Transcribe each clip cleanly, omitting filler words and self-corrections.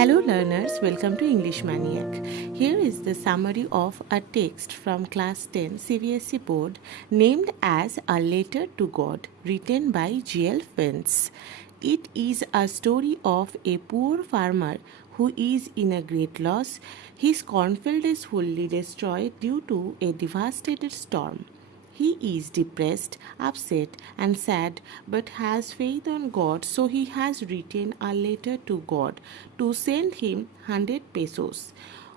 Hello learners, welcome to English Maniac. Here is the summary of a text from class 10 CBSE board named as A Letter to God, written by G.L. Fence. It is a story of a poor farmer who is in a great loss. His cornfield is fully destroyed due to a devastated storm. He is depressed, upset, and sad, but has faith on God, so he has written a letter to God to send him 100 pesos,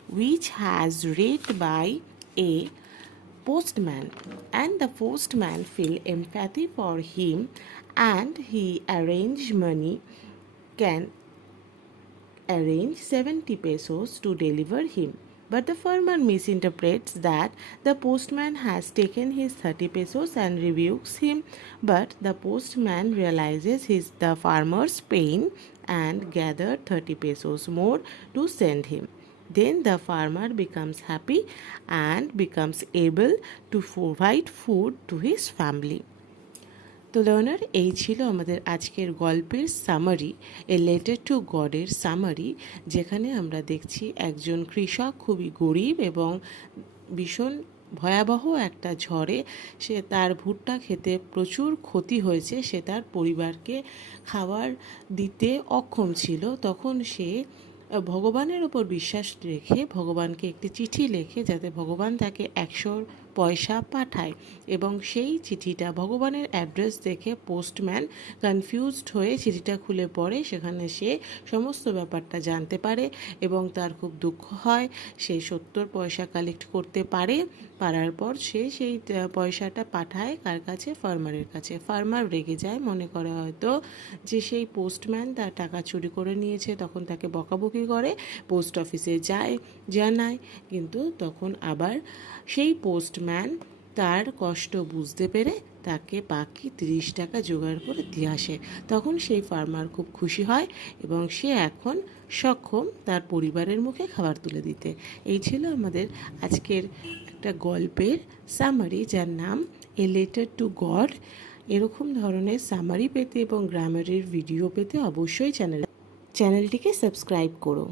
which has read by a postman. And the postman feel empathy for him, and he can arrange 70 pesos to deliver him. But the farmer misinterprets that the postman has taken his 30 pesos and rebukes him. But the postman realizes the farmer's pain and gathers 30 pesos more to send him. Then the farmer becomes happy and becomes able to provide food to his family. তো learner এই ছিল আমাদের আজকের গল্পের summary, a letter to গডের summary, যেখানে আমরা দেখছি একজন কৃষক খুবই গরিব এবং ভীষণ ভয়াবহ একটা ঝড়ে সে তার ভুট্টা খেতে প্রচুর ক্ষতি হয়েছে, সে তার পরিবারকে খাবার দিতে অক্ষম ছিল। তখন সে ভগবানের ওপর বিশ্বাস রেখে ভগবানকে একটি চিঠি লেখে যাতে ভগবান তাকে 100 পয়সা পাঠায়, এবং সেই চিঠিটা ভগবানের অ্যাড্রেস দেখে পোস্টম্যান কনফিউজড হয়ে চিঠিটা খুলে পড়ে। সেখানে সে সমস্ত ব্যাপারটা জানতে পারে এবং তার খুব দুঃখ হয়। সে 70 পয়সা কালেক্ট করতে পারার পর সে সেই পয়সাটা পাঠায় কার কাছে? ফার্মারের কাছে। ফার্মার রেগে যায়, মনে করে হয়তো যে সেই পোস্টম্যান তার টাকা চুরি করে নিয়েছে, তখন তাকে বকাবকি করে, পোস্ট অফিসে যায়, জানায়, কিন্তু তখন আবার সেই পোস্টম্যান তার কষ্ট বুঝতে পেরে তাকে বাকি 30 টাকা জোগাড় করে দিয়ে আসে। তখন সেই ফার্মার খুব খুশি হয় এবং সে এখন সক্ষম তার পরিবারের মুখে খাবার তুলে দিতে। এই ছিল আমাদের আজকের একটা গল্পের সামারি, যার নাম এ লেটার টু গড। এরকম ধরনের সামারি পেতে এবং গ্রামারের ভিডিও পেতে অবশ্যই চ্যানেলটিকে সাবস্ক্রাইব করো।